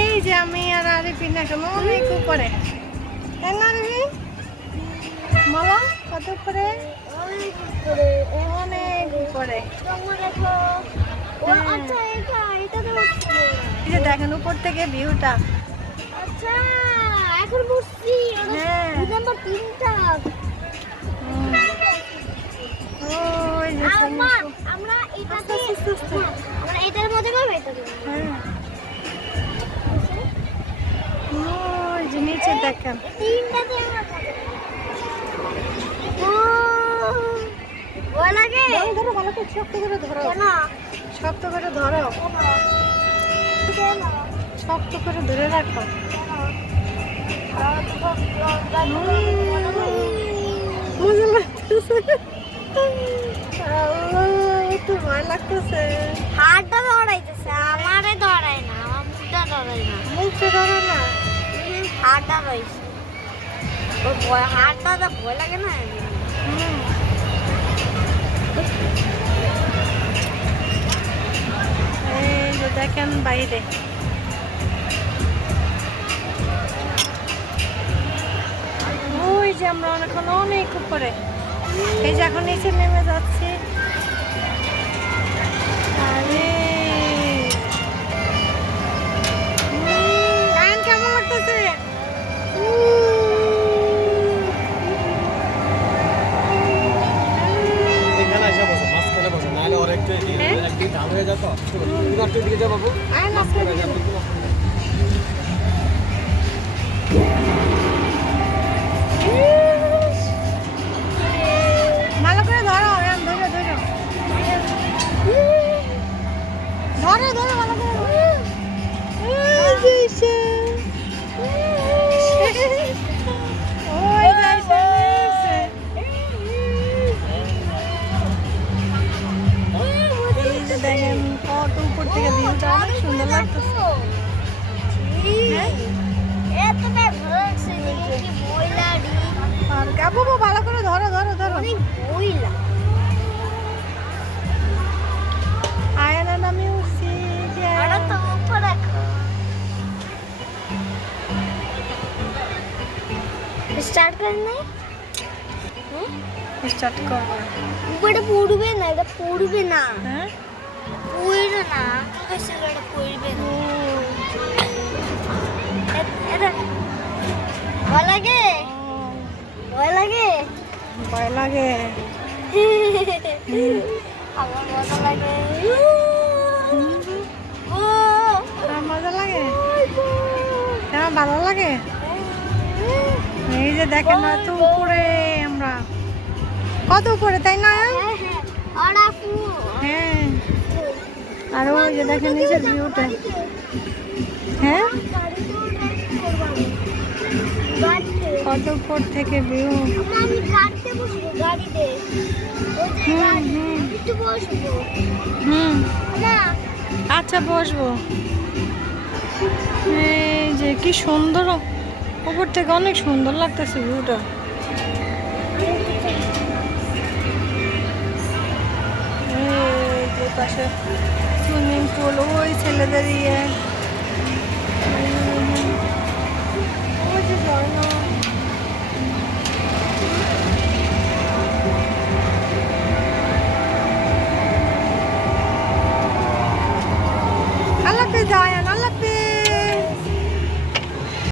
এই যে আমি আর আরিফিন এখন অনেক উপরে তাই না আরিফিন মালা কত উপরে? অনেক উপরে। অনেক হ্যাঁ। এটা এটা দেখেন উপর থেকে ভিউটা আচ্ছা এখন বুঝছি হ্যাঁ। নাম্বার তিনটা। আমরা এটাতে। হ্যাঁ, আমরা এটার মধ্যে পাবো এটাতে। হ্যাঁ। দেখেন। ভয় লাগে? ধরো ধরো ভালো করে শক্ত করে ধরো। শক্ত করে ধরো। শক্ত করে ধরে রাখো। একটু ভয় লাগতেছে। হাতটা দৌড়াইতেছে আমারে দৌড়ায় না আমার মুখটা দৌড়ায় না। মুখটা ধরো না। হাতটা রয়েছে। ভয় হাতটা তো ভয় লাগে না? দেখেন বাইরে। ওই যে আমরা এখন অনেক উপরে। এই যে এখন নিচে নেমে যাচ্ছি। আরে হয়ে যাবে তো একটু যাও বাবু। থেকে ভিউটা অনেক সুন্দর লাগতেছে। আর কাবু ভালো করে ধরো ধরো ধরো। আয়না নামে উঠছি স্টার্ট করে নাই স্টার্ট করব উপরে পড়বে না এটা পড়বে না। হ্যাঁ? পড়বে না তোর কাছে এটা পড়বে না এ- এটা ভয় লাগে ভয় লাগে ভয় লাগে আমার মজা লাগে মজা লাগে আমার ভালো লাগে এই যে দেখেন না তো উপরে আমরা কত উপরে তাই না আর ওই যে দেখেন নিচের ভিউটা হ্যাঁ? কত উপর থেকে ভিউ হুম আচ্ছা বসবো। এই যে কি সুন্দর। উপর থেকে অনেক সুন্দর লাগতেছে ভিউটা এই যে পাশে। সুইমিং পুল ওই ছেলেদের ইয়ে